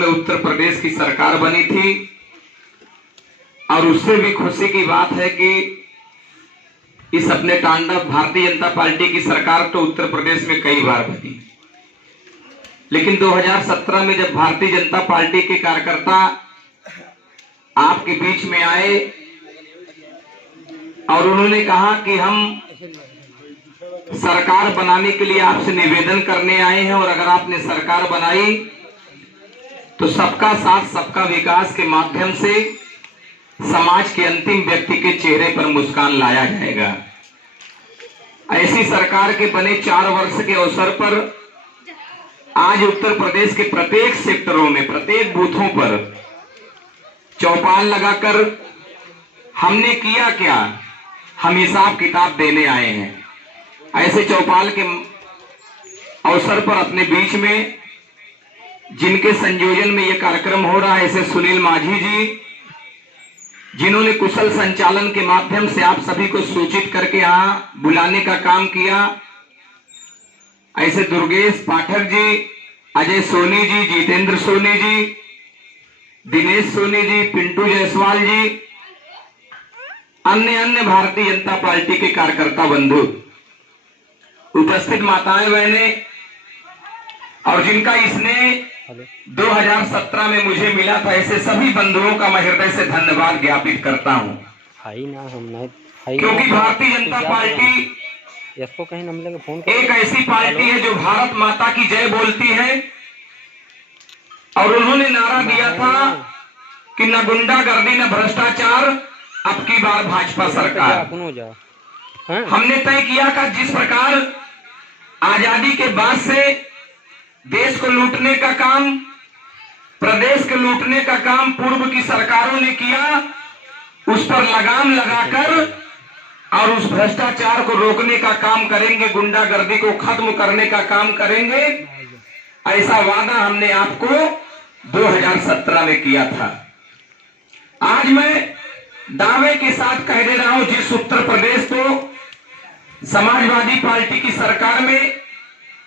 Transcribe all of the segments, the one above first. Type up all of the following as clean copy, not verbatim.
में उत्तर प्रदेश की सरकार बनी थी और उससे भी खुशी की बात है कि इस अपने तांडव भारतीय जनता पार्टी की सरकार तो उत्तर प्रदेश में कई बार बनी, लेकिन 2017 में जब भारतीय जनता पार्टी के कार्यकर्ता आपके बीच में आए और उन्होंने कहा कि हम सरकार बनाने के लिए आपसे निवेदन करने आए हैं और अगर आपने सरकार बनाई तो सबका साथ सबका विकास के माध्यम से समाज के अंतिम व्यक्ति के चेहरे पर मुस्कान लाया जाएगा। ऐसी सरकार के बने 4 वर्ष के अवसर पर आज उत्तर प्रदेश के प्रत्येक सेक्टरों में प्रत्येक बूथों पर चौपाल लगाकर हमने किया क्या, हम हिसाब किताब देने आए हैं। ऐसे चौपाल के अवसर पर अपने बीच में जिनके संयोजन में यह कार्यक्रम हो रहा है, ऐसे सुनील माझी जी जिन्होंने कुशल संचालन के माध्यम से आप सभी को सूचित करके यहां बुलाने का काम किया, ऐसे दुर्गेश पाठक जी, अजय सोनी जी, जितेंद्र सोनी जी, दिनेश सोनी जी, पिंटू जायसवाल जी, अन्य भारतीय जनता पार्टी के कार्यकर्ता बंधु, उपस्थित माताएं बहनें और जिनका इसने 2017 में मुझे मिला था, ऐसे सभी बंधुओं का मैं हृदय से धन्यवाद ज्ञापित करता हूं। क्योंकि भारतीय जनता पार्टी एक ऐसी पार्टी है जो भारत माता की जय बोलती है और उन्होंने नारा दिया था कि न गुंडागर्दी न भ्रष्टाचार, अब की बार भाजपा सरकार। हमने तय किया कि जिस प्रकार आजादी के बाद से देश को लूटने का काम, प्रदेश को लूटने का काम पूर्व की सरकारों ने किया, उस पर लगाम लगाकर और उस भ्रष्टाचार को रोकने का काम करेंगे, गुंडागर्दी को खत्म करने का काम करेंगे। ऐसा वादा हमने आपको 2017 में किया था। आज मैं दावे के साथ कह दे रहा हूं, जिस उत्तर प्रदेश को समाजवादी पार्टी की सरकार में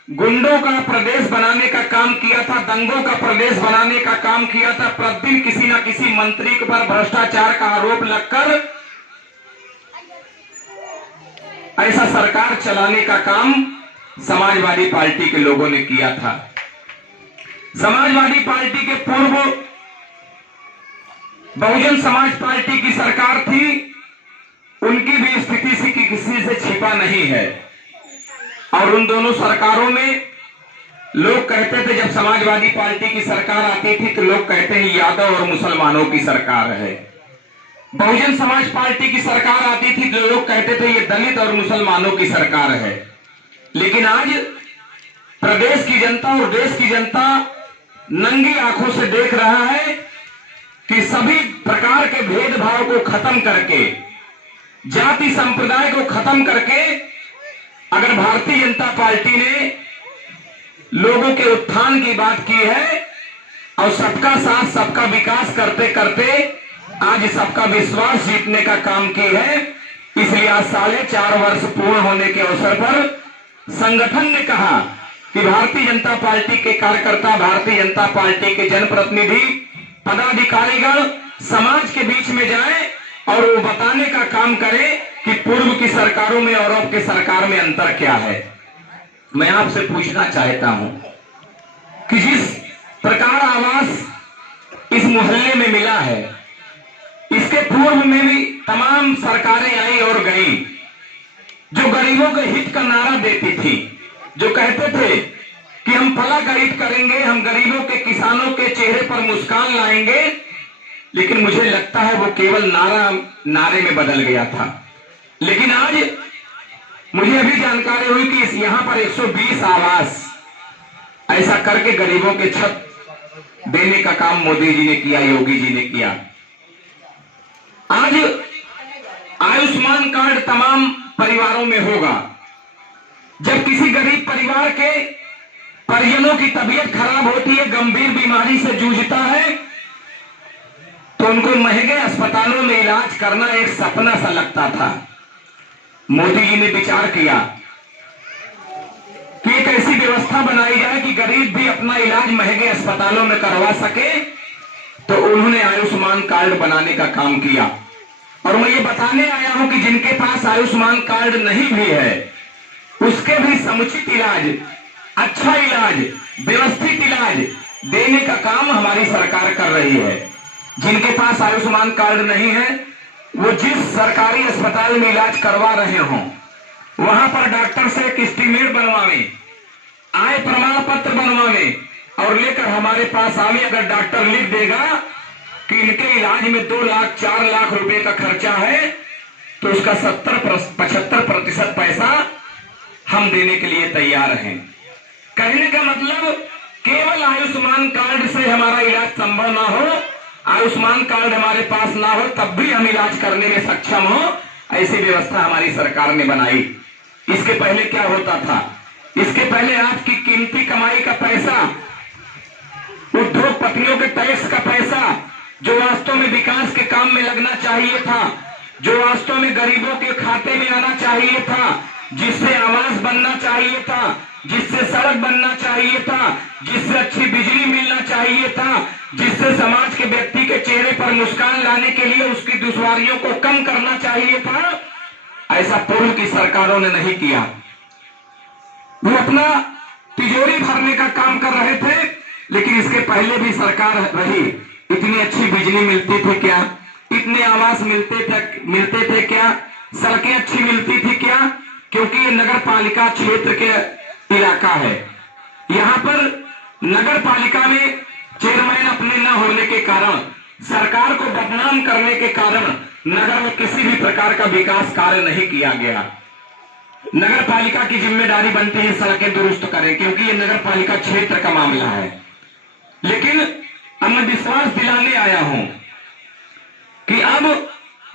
गुंडों का प्रदेश बनाने का काम किया था, दंगों का प्रदेश बनाने का काम किया था, प्रतिदिन किसी न किसी मंत्री पर भ्रष्टाचार का आरोप लगकर ऐसा सरकार चलाने का काम समाजवादी पार्टी के लोगों ने किया था। समाजवादी पार्टी के पूर्व बहुजन समाज पार्टी की सरकार थी, उनकी भी स्थिति से किसी से छिपा नहीं है और उन दोनों सरकारों में लोग कहते थे, जब समाजवादी पार्टी की सरकार आती थी तो लोग कहते हैं यादव और मुसलमानों की सरकार है। बहुजन समाज पार्टी की सरकार आती थी तो लोग कहते थे ये दलित और मुसलमानों की सरकार है। लेकिन आज प्रदेश की जनता और देश की जनता नंगी आंखों से देख रहा है कि सभी प्रकार के भेदभाव को खत्म करके, जाति संप्रदाय को खत्म करके अगर भारतीय जनता पार्टी ने लोगों के उत्थान की बात की है और सबका साथ सबका विकास करते करते आज सबका विश्वास जीतने का काम की है, इसलिए आज 4.5 वर्ष पूर्ण होने के अवसर पर संगठन ने कहा कि भारतीय जनता पार्टी के कार्यकर्ता, भारतीय जनता पार्टी के जनप्रतिनिधि, पदाधिकारीगण समाज के बीच में जाएं और वो बताने का काम करें कि पूर्व की सरकारों में और अब के सरकार में अंतर क्या है। मैं आपसे पूछना चाहता हूं कि जिस प्रकार आवास इस मोहल्ले में मिला है, इसके पूर्व में भी तमाम सरकारें आई और गई, जो गरीबों के हित का नारा देती थी, जो कहते थे कि हम फला हित करेंगे, हम गरीबों के, किसानों के चेहरे पर मुस्कान लाएंगे, लेकिन मुझे लगता है वो केवल नारे में बदल गया था। लेकिन आज मुझे अभी जानकारी हुई कि यहां पर 120 आवास ऐसा करके गरीबों के छत देने का काम मोदी जी ने किया, योगी जी ने किया। आज आयुष्मान कार्ड तमाम परिवारों में होगा। जब किसी गरीब परिवार के परिजनों की तबीयत खराब होती है, गंभीर बीमारी से जूझता है, तो उनको महंगे अस्पतालों में इलाज करना एक सपना सा लगता था। मोदी जी ने विचार किया कि एक ऐसी व्यवस्था बनाई जाए कि गरीब भी अपना इलाज महंगे अस्पतालों में करवा सके, तो उन्होंने आयुष्मान कार्ड बनाने का काम किया। और मैं ये बताने आया हूं कि जिनके पास आयुष्मान कार्ड नहीं भी है, उसके भी समुचित इलाज, अच्छा इलाज, व्यवस्थित इलाज देने का काम हमारी सरकार कर रही है। जिनके पास आयुष्मान कार्ड नहीं है, वो जिस सरकारी अस्पताल में इलाज करवा रहे हों, वहां पर डॉक्टर से एक एस्टीमेट बनवावे, आय प्रमाण पत्र बनवावे और लेकर हमारे पास आवे। अगर डॉक्टर लिख देगा कि इनके इलाज में 2 लाख 4 लाख रुपए का खर्चा है, तो उसका 70-75% पैसा हम देने के लिए तैयार हैं। कहने का मतलब केवल आयुष्मान कार्ड से हमारा इलाज संभव ना हो, आयुष्मान कार्ड हमारे पास ना हो तब भी हम इलाज करने में सक्षम हो, ऐसी व्यवस्था हमारी सरकार ने बनाई। इसके पहले क्या होता था? इसके पहले आपकी कीमती कमाई का पैसा, उद्योगपतियों के टैक्स का पैसा, जो वास्तव में विकास के काम में लगना चाहिए था, जो वास्तव में गरीबों के खाते में आना चाहिए था, जिससे आवास बनना चाहिए था, जिससे सड़क बनना चाहिए था, जिससे अच्छी बिजली मिलना चाहिए था, जिससे समाज के व्यक्ति के चेहरे पर मुस्कान लाने के लिए उसकी दुश्वारियों को कम करना चाहिए था, ऐसा पूर्व की सरकारों ने नहीं किया। वो अपना तिजोरी भरने का काम कर रहे थे। लेकिन इसके पहले भी सरकार रही, इतनी अच्छी बिजली मिलती थी क्या? इतने आवास मिलते थे क्या? सड़कें अच्छी मिलती थी क्या? क्योंकि ये नगर पालिका क्षेत्र के इलाका है। यहाँ पर नगर पालिका में चेयरमैन अपने न होने के कारण, सरकार को बदनाम करने के कारण नगर में किसी भी प्रकार का विकास कार्य नहीं किया गया। नगर पालिका की जिम्मेदारी बनती है सड़कें दुरुस्त करें, क्योंकि ये नगर पालिका क्षेत्र का मामला है। लेकिन अब मैं विश्वास दिलाने आया हूं कि अब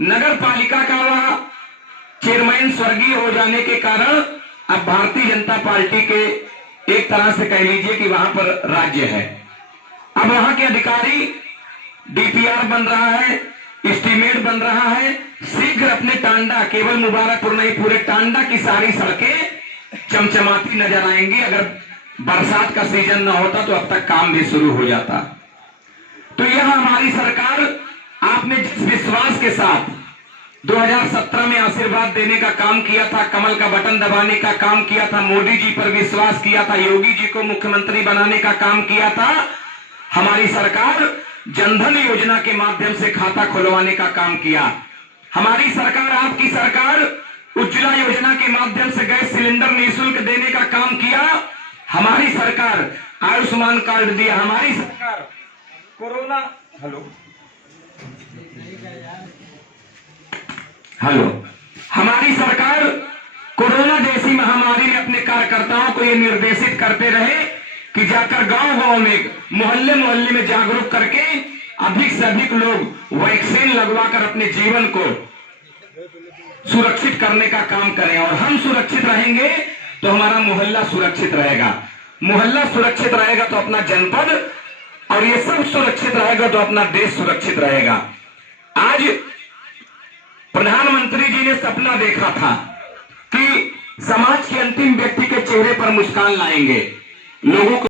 नगर पालिका का वह चेयरमैन स्वर्गीय हो जाने के कारण अब भारतीय जनता पार्टी के एक तरह से कह लीजिए कि वहां पर राज्य है। अब वहां के अधिकारी डीपीआर बन रहा है, एस्टीमेट बन रहा है। शीघ्र अपने टांडा, केवल मुबारकपुर नहीं पूरे टांडा की सारी सड़कें चमचमाती नजर आएंगी। अगर बरसात का सीजन न होता तो अब तक काम भी शुरू हो जाता। तो यह हमारी सरकार, आपने जिस विश्वास के साथ 2017 में आशीर्वाद देने का काम किया था, कमल का बटन दबाने का काम किया था, मोदी जी पर विश्वास किया था, योगी जी को मुख्यमंत्री बनाने का काम किया था, हमारी सरकार जनधन योजना के माध्यम से खाता खुलवाने का काम किया। हमारी सरकार, आपकी सरकार उज्ज्वला योजना के माध्यम से गैस सिलेंडर निःशुल्क देने का काम किया। हमारी सरकार आयुष्मान कार्ड दिया। हमारी सरकार कोरोना हमारी सरकार कोरोना जैसी महामारी में अपने कार्यकर्ताओं को यह निर्देशित करते रहे कि जाकर गांव-गांव में, मोहल्ले-मोहल्ले में जागरूक करके अधिक से अधिक लोग वैक्सीन लगवाकर अपने जीवन को सुरक्षित करने का काम करें। और हम सुरक्षित रहेंगे तो हमारा मोहल्ला सुरक्षित रहेगा, मोहल्ला सुरक्षित रहेगा तो अपना जनपद, और ये सब सुरक्षित रहेगा तो अपना देश सुरक्षित रहेगा। आज प्रधानमंत्री जी ने सपना देखा था कि समाज के अंतिम व्यक्ति के चेहरे पर मुस्कान लाएंगे, लोगों को